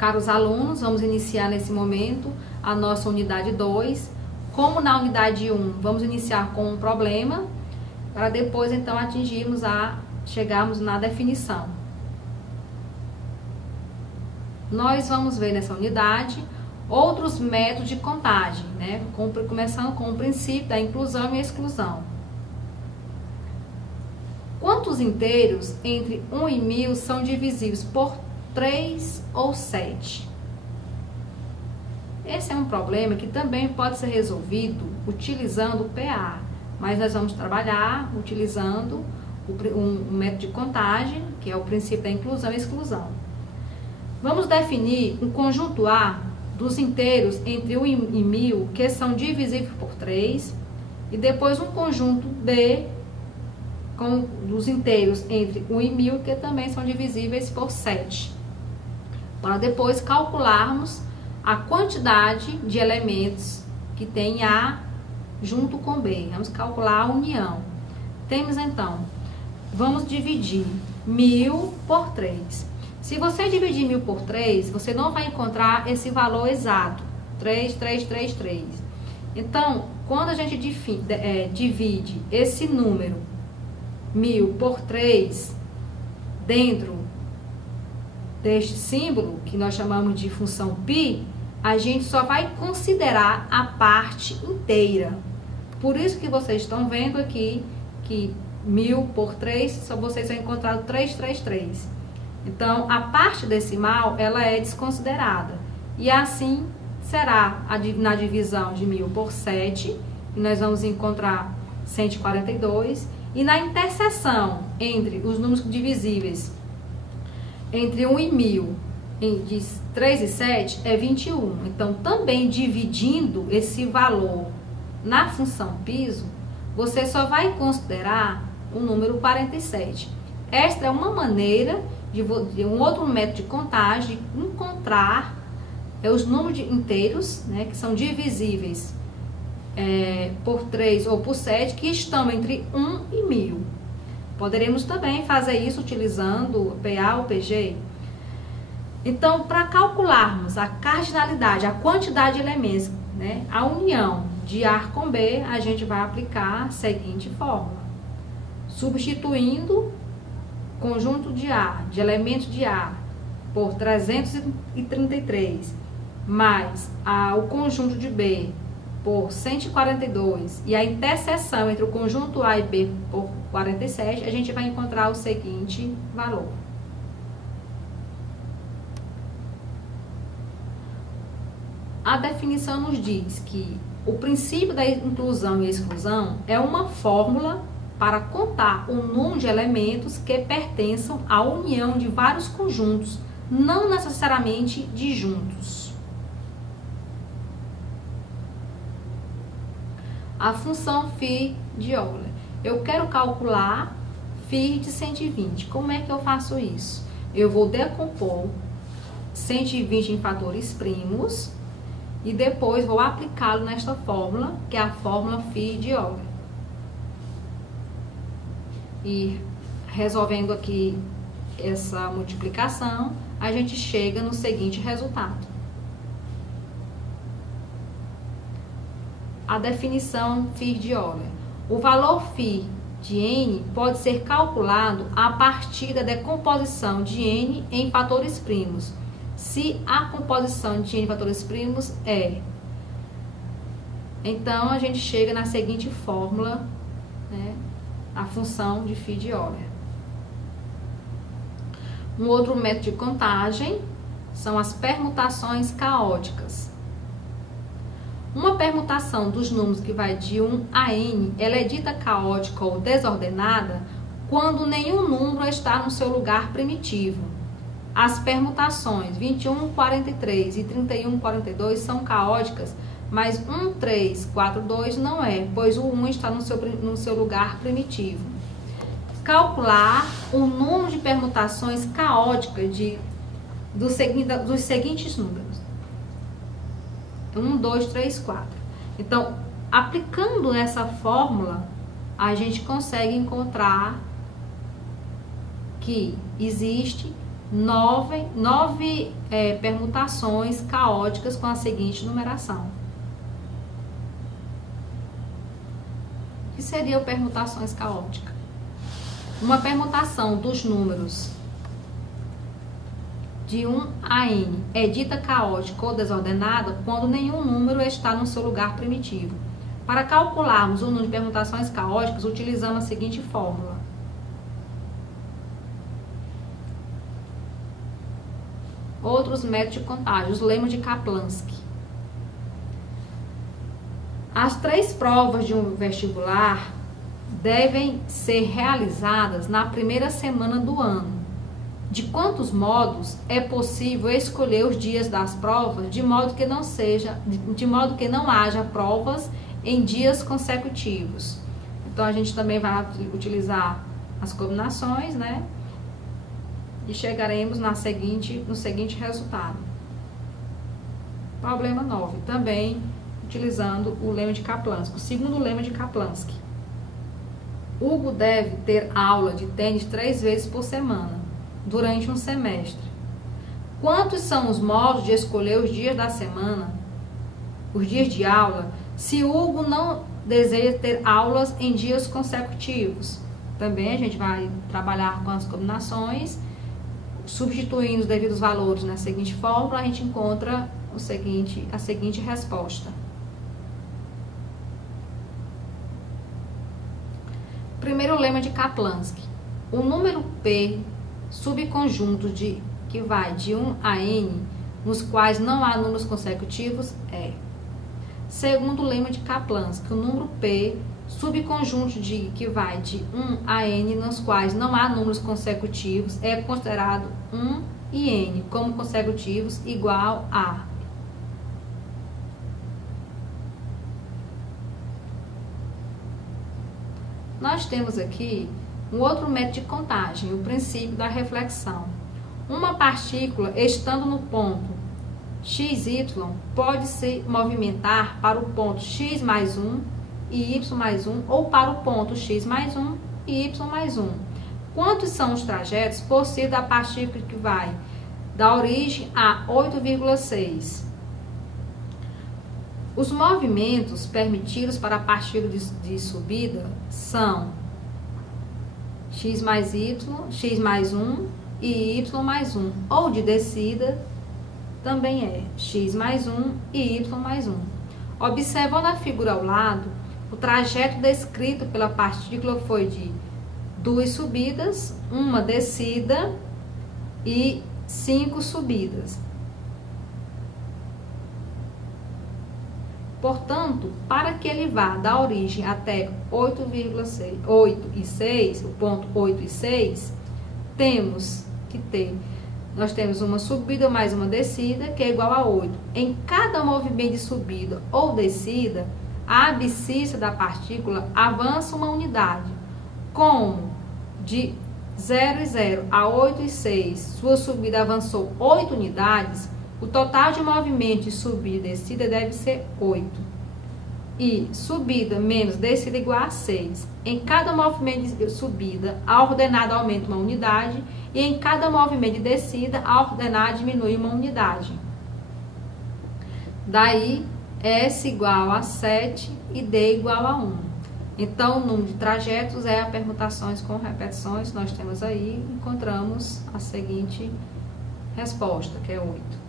Caros alunos, vamos iniciar nesse momento a nossa unidade 2. Como na unidade 1, vamos iniciar com um problema, para depois então chegarmos na definição. Nós vamos ver nessa unidade outros métodos de contagem, né? Começando com o princípio da inclusão e exclusão. Quantos inteiros entre 1 e 1000 são divisíveis por 3 ou 7? Esse é um problema que também pode ser resolvido utilizando o PA, mas nós vamos trabalhar utilizando um método de contagem, que é o princípio da inclusão e exclusão. Vamos definir um conjunto A dos inteiros entre 1 e 1000 que são divisíveis por 3, e depois um conjunto B dos inteiros entre 1 e 1000 que também são divisíveis por 7. Para depois calcularmos a quantidade de elementos que tem A junto com B. Vamos calcular a união. Temos então, vamos dividir 1000 por 3. Se você dividir 1000 por 3, você não vai encontrar esse valor exato, 3, 3, 3, 3. Então, quando a gente divide esse número 1000 por 3 dentro deste símbolo, que nós chamamos de função π, a gente só vai considerar a parte inteira. Por isso que vocês estão vendo aqui que 1000 por 3, só vocês vão encontrar 333. Então, a parte decimal, ela é desconsiderada. E assim será na divisão de 1000 por 7, que nós vamos encontrar 142. E na interseção entre os números divisíveis entre 1 e 1000, de 3 e 7, é 21. Então, também dividindo esse valor na função piso, você só vai considerar o número 47. Esta é uma maneira de um outro método de contagem, de encontrar os números inteiros, né, que são divisíveis por 3 ou por 7, que estão entre 1 e 1000. Poderemos também fazer isso utilizando o PA ou PG. Então, para calcularmos a cardinalidade, a quantidade de elementos, né, a união de A com B, a gente vai aplicar a seguinte fórmula. Substituindo conjunto de A, de elementos de A, por 333, mais o conjunto de B por 142 e a interseção entre o conjunto A e B por 47, a gente vai encontrar o seguinte valor. A definição nos diz que o princípio da inclusão e exclusão é uma fórmula para contar o número de elementos que pertençam à união de vários conjuntos, não necessariamente disjuntos. A função φ de Euler. Eu quero calcular φ de 120. Como é que eu faço isso? Eu vou decompor 120 em fatores primos e depois vou aplicá-lo nesta fórmula, que é a fórmula φ de Euler. E resolvendo aqui essa multiplicação, a gente chega no seguinte resultado. A definição φ de Euler. O valor φ de n pode ser calculado a partir da decomposição de n em fatores primos, se a composição de n em fatores primos é. Então, a gente chega na seguinte fórmula, né, a função de φ de Euler. Um outro método de contagem são as permutações caóticas. Uma permutação dos números que vai de 1 a n, ela é dita caótica ou desordenada quando nenhum número está no seu lugar primitivo. As permutações 21, 43 e 31, 42 são caóticas, mas 1, 3, 4, 2 não é, pois o 1 está no seu lugar primitivo. Calcular o número de permutações caóticas dos seguintes números. 1, 2, 3, 4. Então, aplicando essa fórmula, a gente consegue encontrar que existe nove permutações caóticas com a seguinte numeração. O que seriam permutações caóticas? Uma permutação dos números de 1 a n é dita caótica ou desordenada quando nenhum número está no seu lugar primitivo. Para calcularmos o número de permutações caóticas, utilizamos a seguinte fórmula. Outros métodos de contagem, os lemmas de Kaplansky. As 3 provas de um vestibular devem ser realizadas na primeira semana do ano. De quantos modos é possível escolher os dias das provas de modo que não haja provas em dias consecutivos? Então a gente também vai utilizar as combinações, né? E chegaremos no seguinte resultado. Problema 9, também utilizando o lema de Kaplansky. O segundo lema de Kaplansky. Hugo deve ter aula de tênis 3 vezes por semana, durante um semestre. Quantos são os modos de escolher os dias da semana, os dias de aula, se Hugo não deseja ter aulas em dias consecutivos? Também a gente vai trabalhar com as combinações, substituindo os devidos valores na seguinte fórmula, a gente encontra a seguinte resposta. Primeiro lema de Kaplansky. O número P subconjunto que vai de 1 a n, nos quais não há números consecutivos, é. Segundo lema de Kaplansky, o número P subconjunto que vai de 1 a n, nos quais não há números consecutivos, é considerado 1 e n como consecutivos igual a. Nós temos aqui um outro método de contagem, o princípio da reflexão. Uma partícula estando no ponto xy pode se movimentar para o ponto x mais 1 e y mais 1 ou para o ponto x mais 1 e y mais 1. Quantos são os trajetos possíveis da partícula que vai da origem a 8,6? Os movimentos permitidos para a partícula de subida são x mais y, x mais 1 e y mais 1. Ou de descida também é x mais 1 e y mais 1. Observando a figura ao lado, o trajeto descrito pela partícula foi de 2 subidas, 1 descida e 5 subidas. Portanto, para que ele vá da origem até 8,6, o ponto 8 e 6, nós temos uma subida mais uma descida, que é igual a 8. Em cada movimento de subida ou descida, a abscissa da partícula avança uma unidade. Como de 0 e 0 a 8 e 6, sua subida avançou 8 unidades, o total de movimento de subida e descida deve ser 8. E subida menos descida igual a 6. Em cada movimento de subida, a ordenada aumenta uma unidade. E em cada movimento de descida, a ordenada diminui uma unidade. Daí, S igual a 7 e D igual a 1. Então, o número de trajetos é a permutações com repetições. Nós temos aí, encontramos a seguinte resposta, que é 8.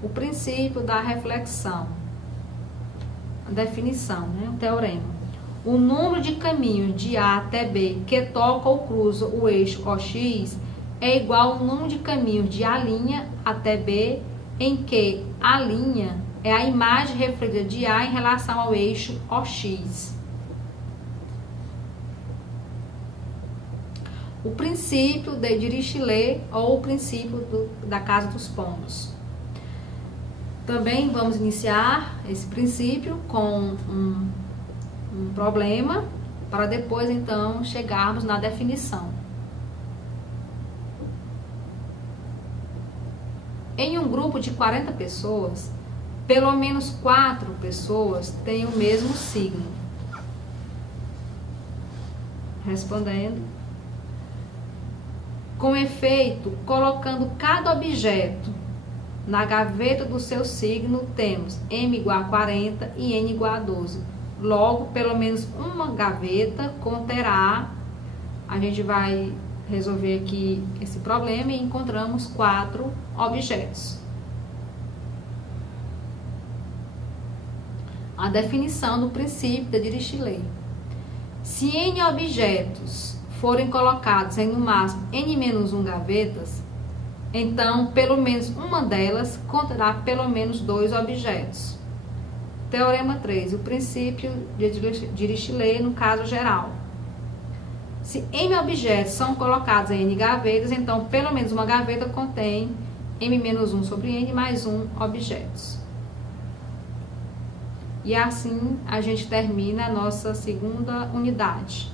O princípio da reflexão, a definição, né? O teorema. O número de caminhos de A até B que toca ou cruza o eixo OX é igual ao número de caminhos de A' até B em que A' é a imagem refletida de A em relação ao eixo OX. O princípio de Dirichlet ou o princípio da casa dos pombos. Também vamos iniciar esse princípio com um problema, para depois, então, chegarmos na definição. Em um grupo de 40 pessoas, pelo menos 4 pessoas têm o mesmo signo. Respondendo. Com efeito, colocando cada objeto na gaveta do seu signo, temos M igual a 40 e N igual a 12. Logo, pelo menos uma gaveta conterá. A gente vai resolver aqui esse problema e encontramos 4 objetos. A definição do princípio da Dirichlet. Se N objetos forem colocados em no máximo N-1 gavetas, então pelo menos uma delas conterá pelo menos 2 objetos. Teorema 3. O princípio de Dirichlet no caso geral. Se M objetos são colocados em N gavetas, então pelo menos uma gaveta contém M-1 sobre N mais 1 objetos. E assim a gente termina a nossa segunda unidade.